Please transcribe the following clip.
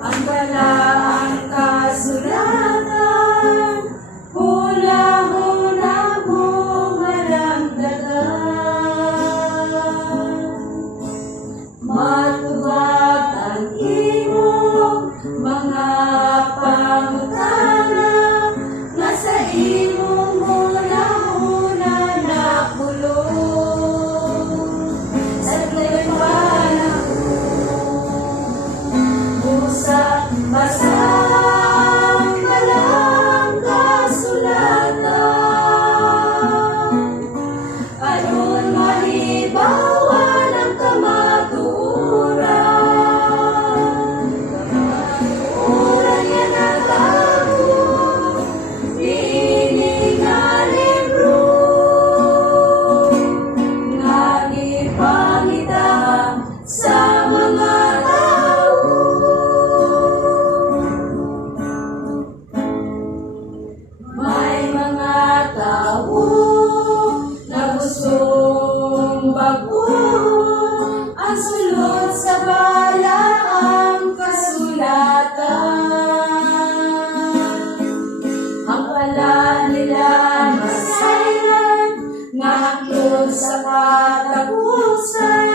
Ang balaang kasulatan, hula-hula mong maramdagan. Matubag ang imong mga pangutana, nga sa imong mula-hula nakulong. Sa basang balang kasulatan, aron mahibawan ang kamatuoran. Kamatuoran nga natago diining nga libro, nga ipangita sa mga tao na gustong baguhin ang sulod sa balaang kasulatan. Ang pala nila masayran nga aklod sa katapusan,